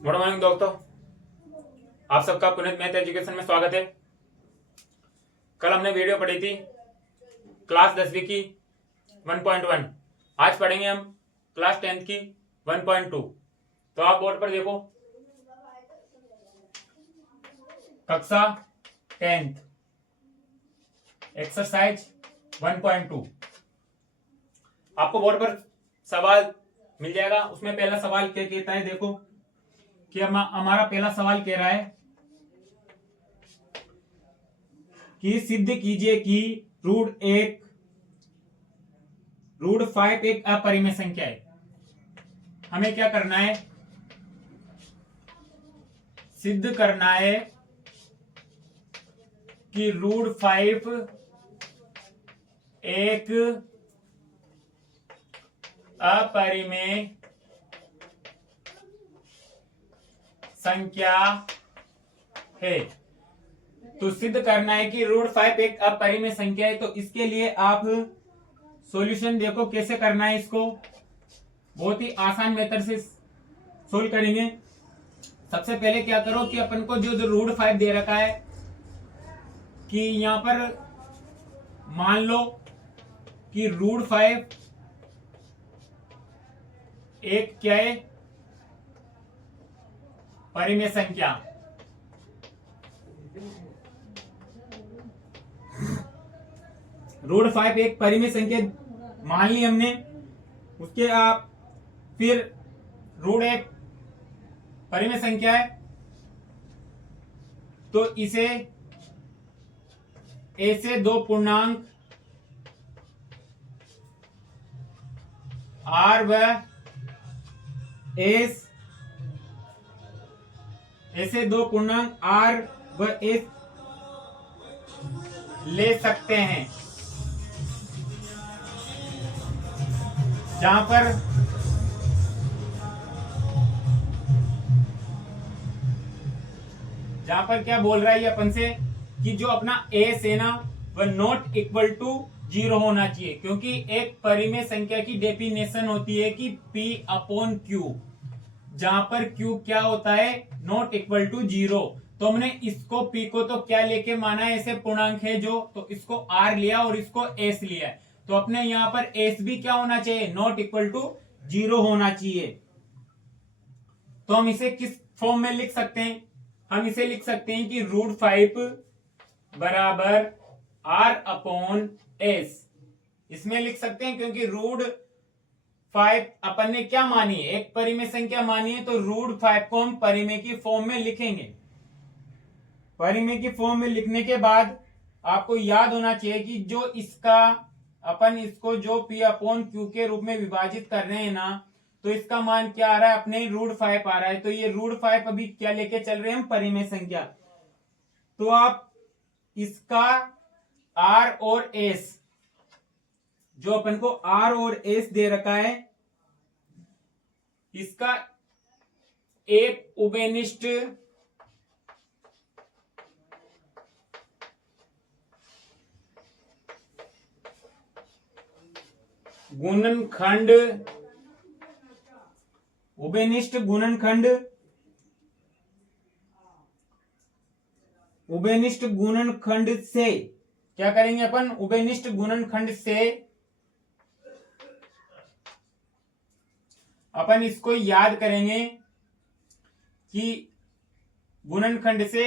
Good morning दोस्तों, आप सबका पुनीत मैथ एजुकेशन में स्वागत है। कल हमने वीडियो पढ़ी थी क्लास 10वीं की 1.1। आज पढ़ेंगे हम क्लास 10th की 1.2। तो आप बोर्ड पर देखो, कक्षा 10th एक्सरसाइज 1.2। आपको बोर्ड पर सवाल मिल जाएगा। उसमें पहला सवाल क्या कहता है, देखो कि हमारा पहला सवाल कह रहा है कि सिद्ध कीजिए कि रूट 5 एक अपरिमेय संख्या है। हमें क्या करना है, सिद्ध करना है कि रूट 5 एक अपरिमेय संख्या है। तो सिद्ध करना है कि रूट 5 एक अपरिमेय संख्या है। तो इसके लिए आप सॉल्यूशन देखो कैसे करना है। इसको बहुत ही आसान मेथड से सोल्व करेंगे। सबसे पहले क्या करो कि अपन को जो रूट 5 दे रखा है कि यहां पर मान लो कि रूट 5 एक क्या है, परिमेय संख्या। रूट 5 एक परिमेय संख्या मान ली हमने। उसके आप फिर रूट एक परिमेय संख्या है, तो इसे ऐसे दो पूर्णांक आर व एस, ऐसे दो पूर्णांक आर व एस ले सकते हैं, जहां पर क्या बोल रहा है ये अपन से कि जो अपना एस है ना वह नॉट इक्वल टू 0 होना चाहिए। क्योंकि एक परिमेय संख्या की डेफिनेशन होती है कि P अपॉन Q, जहां पर Q क्या होता है, नॉट इक्वल टू 0। तो हमने इसको P को तो क्या लेके माना है, ऐसे पूर्णांक है जो, तो इसको R लिया और इसको S लिया है। तो अपने यहां पर S भी क्या होना चाहिए, नॉट इक्वल टू 0 होना चाहिए। तो हम इसे किस फॉर्म में लिख सकते हैं, हम इसे लिख सकते हैं कि रूट 5 बराबर R अपॉन S। इसमें लिख सकते हैं क्योंकि रूट 5 अपन ने क्या मानी है, एक परिमेय संख्या मानी है। तो रूट 5 को हम परिमेय की फॉर्म में लिखेंगे। परिमेय की फॉर्म में लिखने के बाद आपको याद होना चाहिए कि जो इसका अपन इसको जो P अपॉन Q के रूप में विभाजित कर रहे हैं ना, तो इसका मान क्या आ रहा है, अपने रूट 5 आ रहा है। तो ये रूट 5 अभी क्या लेके चल रहे हैं हम, परिमेय संख्या। तो आप इसका R और S, जो अपन को R और S दे रखा है, इसका एक उभयनिष्ठ गुणनखंड, उभयनिष्ठ गुणनखंड, उभयनिष्ठ गुणनखंड से क्या करेंगे अपन, उभयनिष्ठ गुणनखंड से अपन इसको याद करेंगे कि गुणनखंड से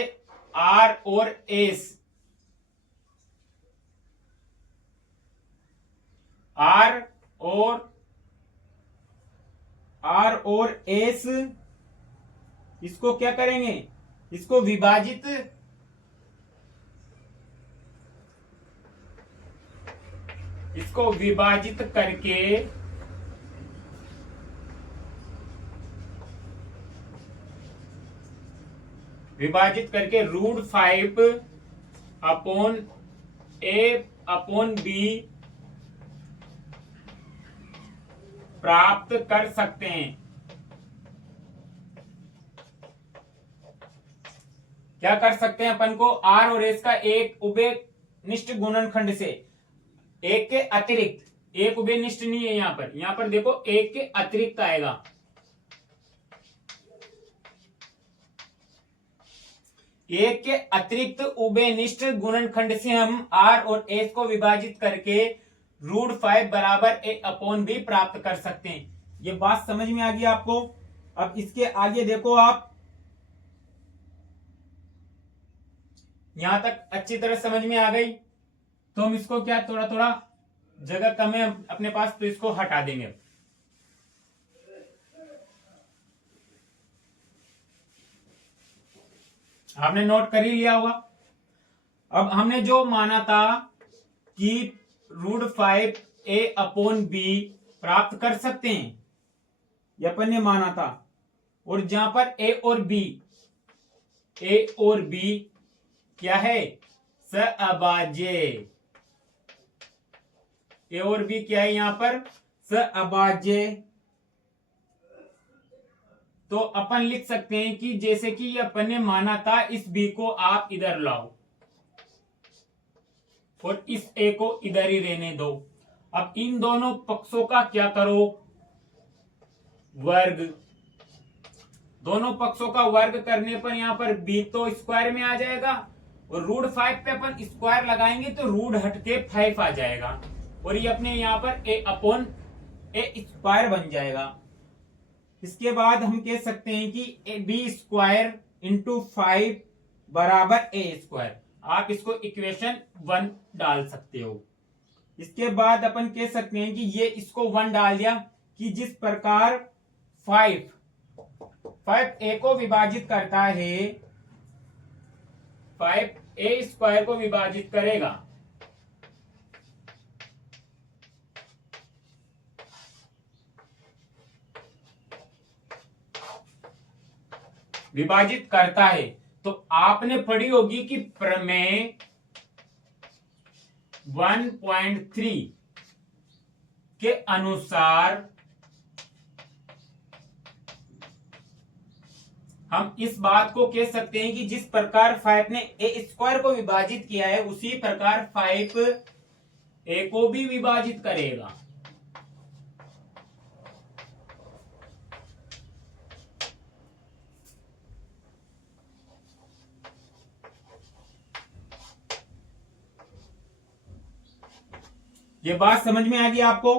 R और S, R और S, इसको क्या करेंगे, इसको विभाजित करके root 5 upon A upon B प्राप्त कर सकते हैं। क्या कर सकते हैं अपन को, R और S का एक उभयनिष्ठ गुणनखंड से, एक के अतिरिक्त, एक उभयनिष्ठ नहीं है यहां पर देखो एक के अतिरिक्त आएगा। एक के अतिरिक्त उभयनिष्ठ गुणनखंड से हम r और s को विभाजित करके √5 बराबर a/b प्राप्त कर सकते हैं। ये बात समझ में आ गई आपको। अब इसके आगे देखो आप, यहां तक अच्छी तरह समझ में आ गई। तो हम इसको क्या, थोड़ा थोड़ा जगह कम है अपने पास, तो इसको हटा देंगे। आपने नोट कर ही लिया होगा। अब हमने जो माना था कि √5 a/b प्राप्त कर सकते हैं, ये अपन ने माना था। और जहां पर a और b क्या है, सहअभाज्य। a और b क्या है, यहां पर सहअभाज्य। तो अपन लिख सकते हैं कि जैसे कि ये अपन ने माना था, इस b को आप इधर लाओ और इस a को इधर ही रहने दो। अब इन दोनों पक्षों का क्या करो, वर्ग। दोनों पक्षों का वर्ग करने पर यहां पर b तो स्क्वायर में आ जाएगा, और √5 पे अपन स्क्वायर लगाएंगे तो रूट हट के 5 आ जाएगा, और ये अपने यहां पर a/a² बन जाएगा। इसके बाद हम कह सकते हैं कि b² इंटू 5 बराबर a²। आप इसको इक्वेशन 1 डाल सकते हो। इसके बाद अपन कह सकते हैं कि ये इसको 1 डाल दिया कि जिस प्रकार 5 a को विभाजित करता है, 5 a² को विभाजित करेगा, विभाजित करता है। तो आपने पढ़ी होगी कि प्रमेय 1.3 के अनुसार हम इस बात को कह सकते हैं कि जिस प्रकार 5 ने a² को विभाजित किया है, उसी प्रकार 5 a को भी विभाजित करेगा। ये बात समझ में आ गई आपको।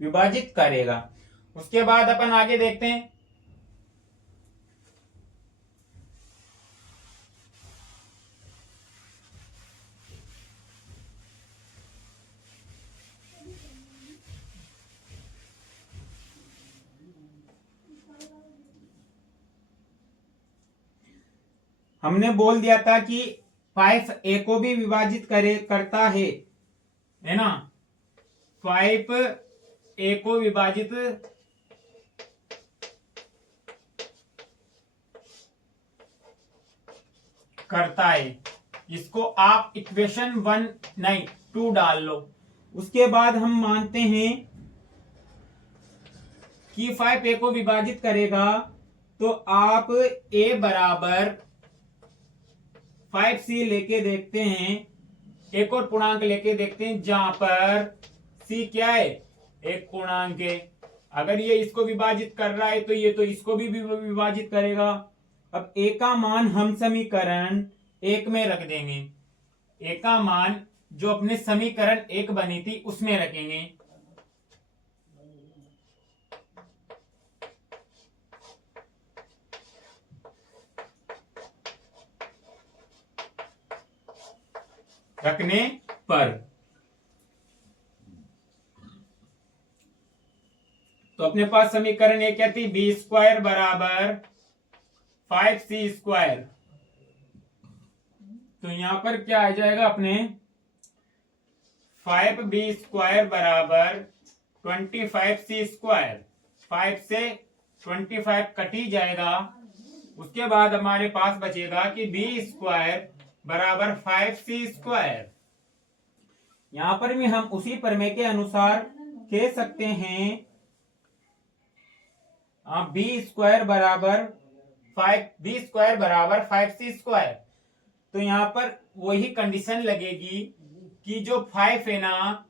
विभाजित करेगा। उसके बाद अपन आगे देखते हैं। हमने बोल दिया था कि 5 a को भी विभाजित करता है ना। 5 a को विभाजित करता है, इसको आप इक्वेशन 1 नहीं 2 डाल लो। उसके बाद हम मानते हैं कि 5 a को विभाजित करेगा, तो आप a बराबर 5c लेके देखते हैं, एक और पूर्णांक लेके देखते हैं जहां पर c क्या है, एक पूर्णांक है। अगर ये इसको विभाजित कर रहा है तो ये तो इसको भी विभाजित करेगा। अब a का मान हम समीकरण 1 में रख देंगे। a का मान जो अपने समीकरण 1 बनी थी उसमें रखेंगे। रखने पर तो अपने पास समीकरण एक क्या थी, b² बराबर 5c²। तो यहां पर क्या आ जाएगा अपने 5b² बराबर 25c²। 5 से 25 कट ही जाएगा। उसके बाद हमारे पास बचेगा कि b² बराबर 5c²। यहां पर भी हम उसी प्रमेय के अनुसार कह सकते हैं b² बराबर 5c²। तो यहाँ पर वही कंडीशन लगेगी कि जो 5 है ना,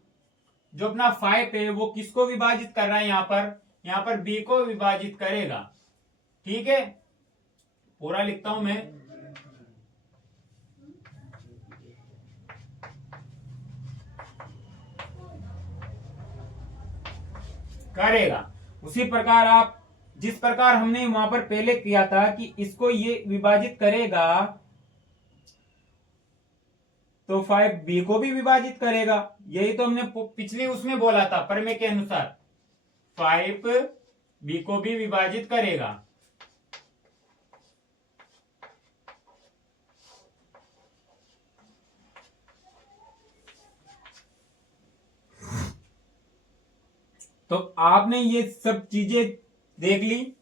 जो अपना 5 है वो किसको विभाजित कर रहा है, यहाँ पर b को विभाजित करेगा। ठीक है, पूरा लिखता हूं मैं। करेगा उसी प्रकार आप, जिस प्रकार हमने वहां पर पहले किया था कि इसको ये विभाजित करेगा, तो 5b को भी विभाजित करेगा। यही तो हमने पिछली उसमें बोला था, प्रमेय के अनुसार 5b को भी विभाजित करेगा। तो आपने ये सब चीजें देख ली,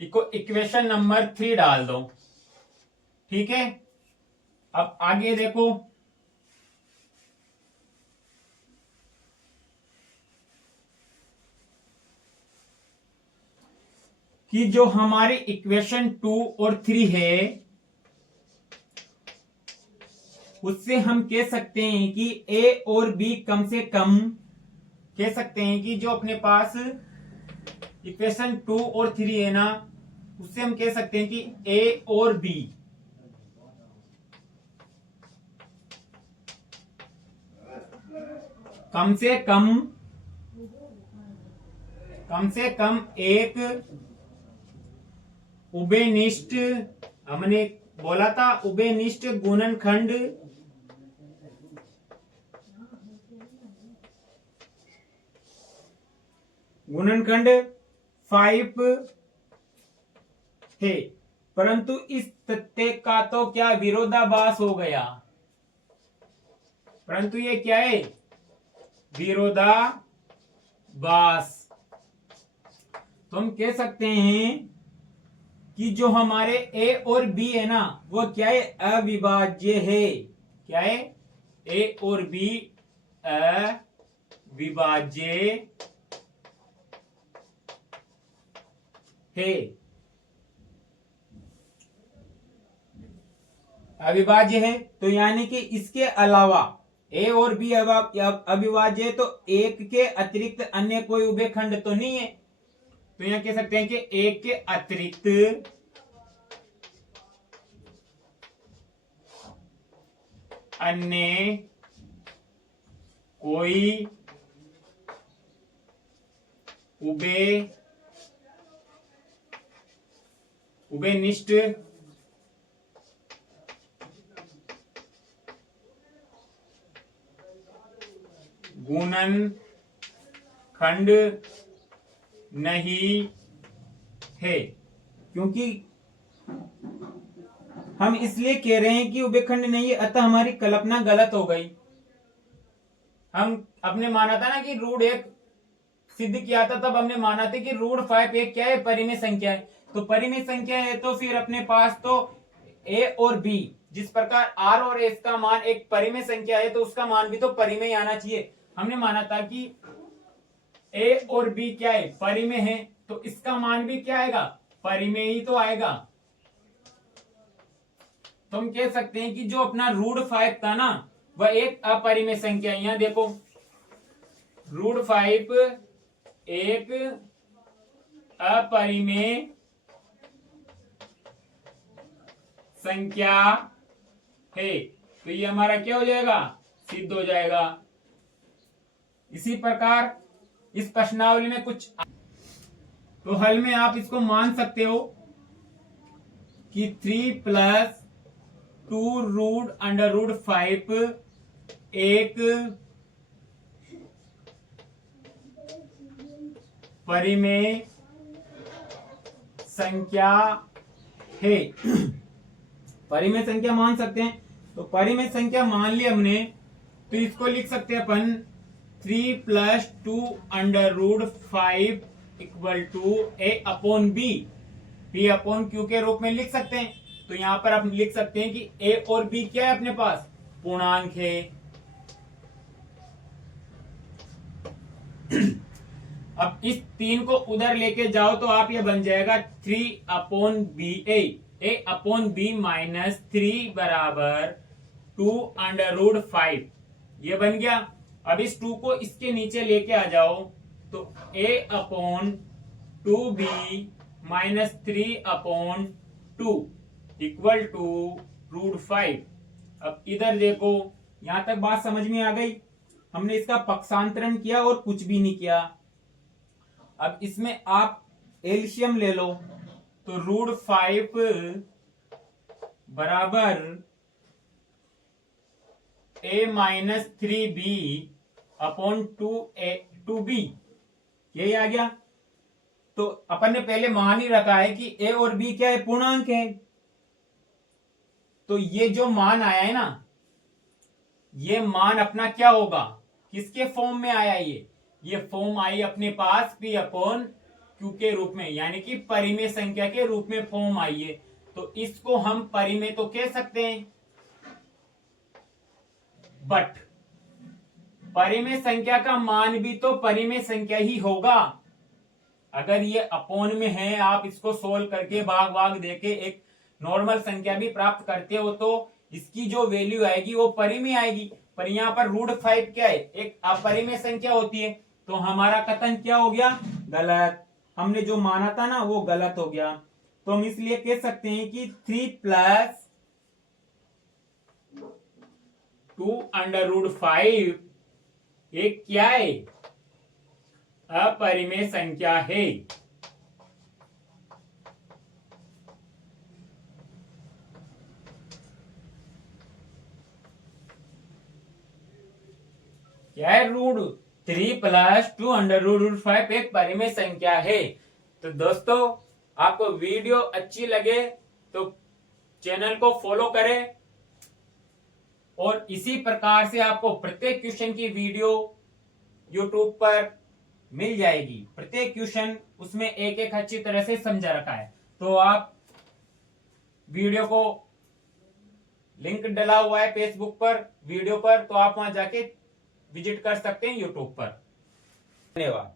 इसको इक्वेशन नंबर 3 डाल दो। ठीक है, अब आगे देखो, कि जो हमारे इक्वेशन 2 और 3 है, उससे हम कह सकते हैं कि a और b कम से कम, कह सकते हैं कि जो अपने पास इक्वेशन 2 और 3 है ना, उससे हम कह सकते हैं कि a और b कम से कम एक उभयनिष्ठ, हमने बोला था उभयनिष्ठ गुणनखंड गुणनखंड 5 है। परंतु इस तथ्य का तो क्या विरोधाभास हो गया, परंतु ये क्या है, विरोधाभास। तो हम कह सकते हैं कि जो हमारे a और b है ना, वो क्या है, अविभाज्य है। क्या है, a और b अविभाज्य है, अविभाज्य है। तो यानी कि इसके अलावा a और b अविभाज्य है, तो एक के अतिरिक्त अन्य कोई उभय खंड तो नहीं है। तो यहां कह सकते हैं कि एक के अतिरिक्त अन्य कोई उभयनिष्ठ गुणनखंड नहीं है। क्योंकि हम इसलिए कह रहे हैं कि उभयखंड नहीं है, अतः हमारी कल्पना गलत हो गई। हम अपने माना था ना कि रूट 1 सिद्ध किया था, तब हमने माना था कि रूट 5 एक क्या है, परिमेय संख्या है। तो परिमेय संख्या है तो फिर अपने पास तो a और b, जिस प्रकार r और s का मान एक परिमेय संख्या है, तो उसका मान भी तो परिमेय आना चाहिए। हमने माना था कि a और b क्या है, परिमेय है, तो इसका मान भी क्या आएगा, परिमेय ही तो आएगा। तो हम कह सकते हैं कि जो अपना रूट 5 था ना, वह एक अपरिमेय संख्या है। यहां देखो, रूट 5 एक अपरिमेय संख्या है। तो ये हमारा क्या हो जाएगा, सिद्ध हो जाएगा। इसी प्रकार इस प्रश्नावली में कुछ, तो हल में आप इसको मान सकते हो कि 3 + 2√5 एक परिमेय संख्या है। परिमेय संख्या मान सकते हैं। तो परिमेय संख्या मान ली हमने, तो इसको लिख सकते हैं अपन 3 + 2√5 = a/b, p/q के रूप में लिख सकते हैं। तो यहां पर आप लिख सकते हैं कि a और b क्या है, अपने पास पूर्णांक है। अब इस 3 को उधर लेके जाओ तो आप ये बन जाएगा 3/b, a/b - 3 = 2√5 ये बन गया। अब इस 2 को इसके नीचे लेके आ जाओ तो a/2b माइनस 3/2 इक्वल टू √5। अब इधर देखो, यहां तक बात समझ में आ गई। हमने इसका पक्षांतरण किया और कुछ भी नहीं किया। अब इसमें आप एलसीएम ले लो तो √5 बराबर a-3b/2b यही आ गया। तो अपन ने पहले मान ही रखा है कि a और b क्या है, पूर्णांक है। तो ये जो मान आया है ना, ये मान अपना क्या होगा, किसके फॉर्म में आया, ये फॉर्म आई अपने पास p/q के रूप में, यानी कि परिमेय संख्या के रूप में फॉर्म आई है। तो इसको हम परिमेय तो कह सकते हैं, बट परिमेय संख्या का मान भी तो परिमेय संख्या ही होगा। अगर ये अपॉन में है, आप इसको सोल्व करके भाग देके एक नॉर्मल संख्या भी प्राप्त करते हो तो इसकी जो वैल्यू आएगी वो परिमेय आएगी। पर यहाँ पर √5 क्या है, एक अपरिमेय संख्या होती है। तो हमारा कथन क्या हो गया, गलत। हमने जो माना था ना वो गलत हो गया। तो हम इसलिए कह सकते हैं कि 3 + 2√5 एक क्या है, अपरिमेय संख्या है। क्या है, √3 + 2√5 एक परिमेय संख्या है। तो दोस्तों, आपको वीडियो अच्छी लगे तो चैनल को फॉलो करें और इसी प्रकार से आपको प्रत्येक क्वेश्चन की वीडियो यूट्यूब पर मिल जाएगी। प्रत्येक क्वेश्चन उसमें एक एक अच्छी तरह से समझा रखा है। तो आप वीडियो को, लिंक डला हुआ है फेसबुक पर वीडियो पर, तो आप वहां जाके विजिट कर सकते हैं यूट्यूब पर। धन्यवाद।